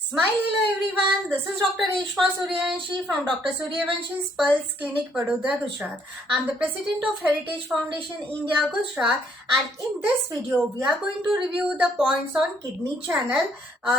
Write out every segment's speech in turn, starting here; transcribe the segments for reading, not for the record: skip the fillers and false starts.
Smile, hello everyone. This is Dr. Reshma Suryavanshi from Dr. Suryavanshi's Pulse Clinic, Vadodara, Gujarat. I'm the president of Heritage Foundation India, Gujarat, and in this video, we are going to review the points on kidney channel,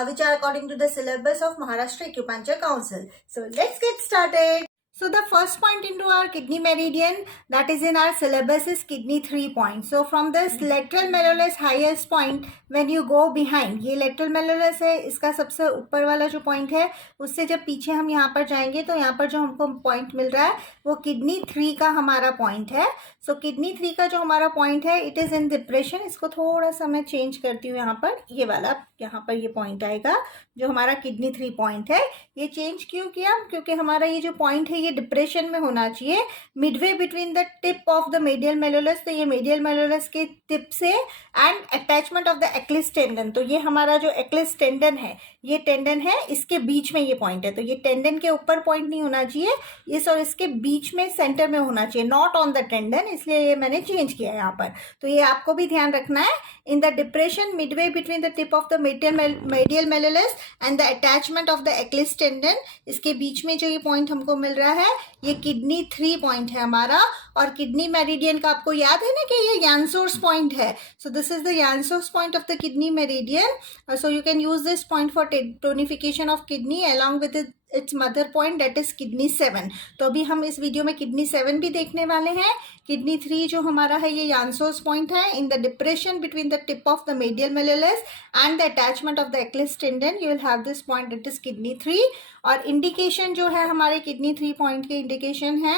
which are according to the syllabus of Maharashtra Acupuncture Council. So let's get started. So the first point into our kidney meridian that is in our syllabus is kidney 3 point. So from this lateral malleolus highest point when you go behind, ये lateral malleolus है, इसका सबसे ऊपर वाला जो point है उससे जब पीछे हम यहाँ पर जाएंगे तो यहाँ पर जो हमको point मिल रहा है वो kidney 3 का हमारा point है. So kidney 3 का जो हमारा point है it is in depression. इसको थोड़ा सा मैं change करती हूँ, यहाँ पर ये वाला यहाँ पर ये point आएगा जो हमारा kidney 3 point है. ये change क्यों किया? क्योंकि हमारा ये जो point है ये डिप्रेशन में होना चाहिए, midway between the tip of the medial malleolus. तो ये मेडियल मेलोलस के टिप से and attachment of the Achilles tendon. तो ये हमारा जो एक्लिस टेंडन है, ये टेंडन है, इसके बीच में ये पॉइंट है. तो ये टेंडन के ऊपर पॉइंट नहीं होना चाहिए, इस और इसके बीच में सेंटर में होना चाहिए, नॉट ऑन द टेंडन. इसलिए ये मैंने चेंज किया है यहाँ पर. तो ये आपको भी ध्यान रखना है. In the depression midway between the tip of the medial malleolus and the attachment of the Achilles tendon, इसके बीच में जो ये पॉइंट हमको मिल रहा है ये किडनी 3 पॉइंट है हमारा. और किडनी मेरिडियन का आपको याद है ना कि ये यानसोर्स पॉइंट है. So this is the yuan source point of the kidney meridian. So you can use this point for tonification of kidney along with its mother point that is kidney 7. तो अभी हम इस वीडियो में kidney 7 भी देखने वाले हैं. किडनी 3 जो हमारा है ये यानसोर्स पॉइंट है in the depression between the tip of the medial malleolus and the attachment of the Achilles tendon. You will have this point that is kidney 3. और इंडिकेशन जो है हमारे किडनी 3 पॉइंट के इंडिकेशन है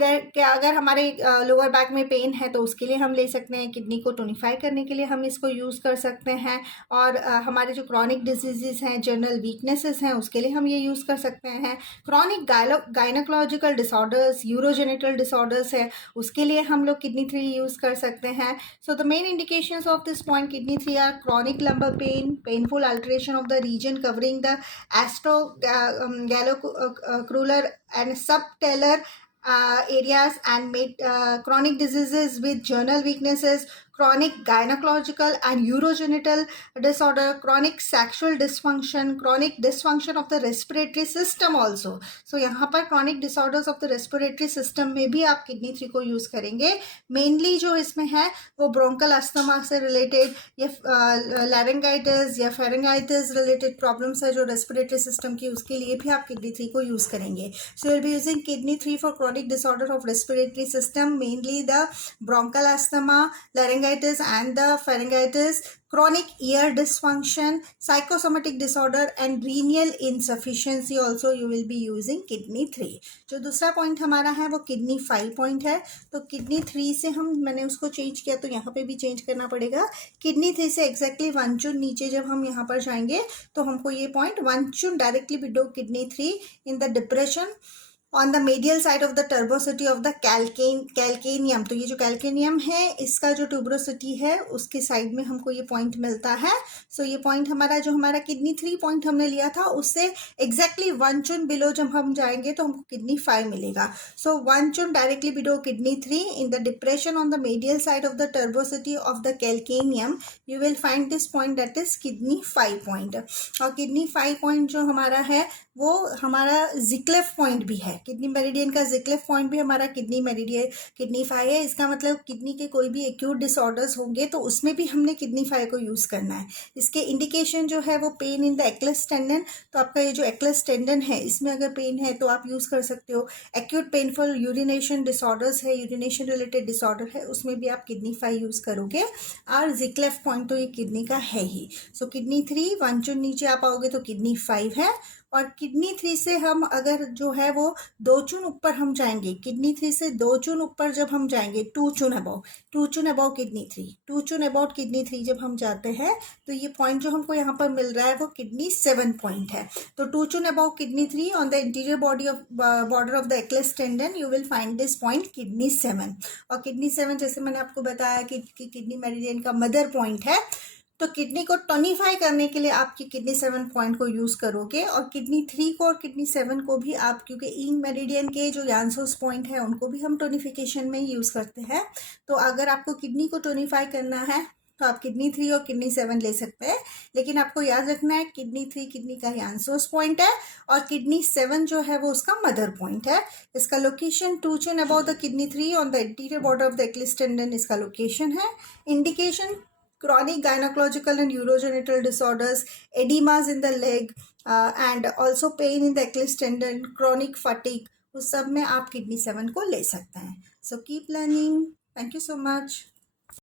कि अगर हमारे लोअर बैक में पेन है तो उसके लिए हम ले सकते हैं. किडनी को टोनिफाई करने के लिए हम इसको यूज़ कर सकते हैं. और हमारे जो क्रॉनिक डिजीजेस हैं, जनरल वीकनेसेस हैं, उसके लिए हम ये यूज़ कर सकते हैं. Chronic gynaecological disorders, urogenital disorders है, उसके लिए हम लोग किडनी 3 यूज़ कर सकते हैं. So the main indications of this point kidney 3 are chronic lumbar pain, painful alteration of the region covering the galocrular and subtalar areas and chronic diseases with journal weaknesses, chronic gynecological and urogenital disorder, chronic sexual dysfunction, chronic dysfunction of the respiratory system also. So यहाँ पर chronic disorders of the respiratory system में भी आप kidney 3 को use करेंगे. Mainly जो इसमें है वो bronchial asthma से रिलेटेड या laryngitis या pharyngitis रिलेटेड प्रॉब्लम्स है जो respiratory system की, उसके लिए भी आप kidney 3 को यूज़ करेंगे. So you'll be using kidney 3 for chronic disorder of respiratory system, mainly the bronchial asthma, laryngitis and the pharyngitis, chronic ear dysfunction, psychosomatic disorder and renal insufficiency also you will be using kidney 3. जो दूसरा point हमारा है वो kidney 5 point है. तो kidney 3 से मैंने उसको चेंज किया तो यहाँ पे भी चेंज करना पड़ेगा. किडनी 3 से एग्जैक्टली 1 चुन नीचे जब हम यहाँ पर जाएंगे तो हमको ये point 1 cun directly below kidney 3 in the depression on the medial side of the tuberosity of the calcaneum. तो ये जो कैल्केनियम है इसका जो ट्यूब्रोसिटी है उसके साइड में हमको ये पॉइंट मिलता है. सो ये पॉइंट हमारा जो हमारा किडनी 3 पॉइंट हमने लिया था उससे एग्जैक्टली 1 चुन बिलो जब हम जाएंगे तो हमको किडनी 5 मिलेगा. So 1 cun directly below kidney 3 in the depression on the medial side of the tuberosity of the calcaneum you will find this point that is kidney 5 point. और किडनी 5 पॉइंट जो हमारा है वो हमारा जिक्लेफ पॉइंट भी है. Kidney meridian का जिक्लेफ point भी हमारा किडनी 5 है. इसका मतलब किडनी के कोई भी एक्यूट डिसऑर्डर्स होंगे तो उसमें भी हमने किडनी 5 को यूज़ करना है. इसके इंडिकेशन जो है वो pain in the Achilles tendon. तो आपका ये जो एक्लिस टेंडन है इसमें अगर पेन है तो आप यूज़ कर सकते हो. एक्यूट पेनफुल यूरिनेशन डिसऑर्डर्स है, यूरिनेशन रिलेटेड डिसऑर्डर है, उसमें भी आप किडनी 5 यूज़ करोगे. और जिक्लेफ पॉइंट तो ये किडनी का है ही. सो किडनी 3 1 चुन नीचे आप आओगे तो किडनी 5 है. और किडनी 3 से हम अगर जो है वो 2 चुन ऊपर हम जाएंगे, किडनी 3 से 2 चुन ऊपर जब हम जाएंगे, 2 चुन अबाउ किडनी 3, 2 चुन अबाउट किडनी 3 जब हम जाते हैं तो ये पॉइंट जो हमको यहाँ पर मिल रहा है वो किडनी 7 पॉइंट है. तो 2 चुन about kidney 3 on the interior border of the Achilles tendon you will find this point kidney 7. और किडनी 7 जैसे मैंने आपको बताया कि किडनी मेरिडियन का मदर पॉइंट है. तो किडनी को टोनिफाई करने के लिए आपकी किडनी 7 पॉइंट को यूज़ करोगे. और किडनी 3 को और किडनी 7 को भी आप, क्योंकि इंग मेरिडियन के जो यानसोस पॉइंट है उनको भी हम टोनिफिकेशन में यूज़ करते हैं. तो अगर आपको किडनी को टोनिफाई करना है तो आप किडनी 3 और किडनी 7 ले सकते हैं, लेकिन आपको याद रखना है किडनी 3 किडनी का यानसोर्स पॉइंट है और किडनी 7 जो है वो उसका मदर पॉइंट है। इसका location to chain about the kidney 3 on the interior border of the Achilles tendon इसका लोकेशन है। Indication chronic gynecological and urogenital disorders, edemas in the leg, and also pain in the Achilles tendon, chronic fatigue, उस सब में आप kidney 7 को ले सकते हैं। So keep learning. Thank you so much.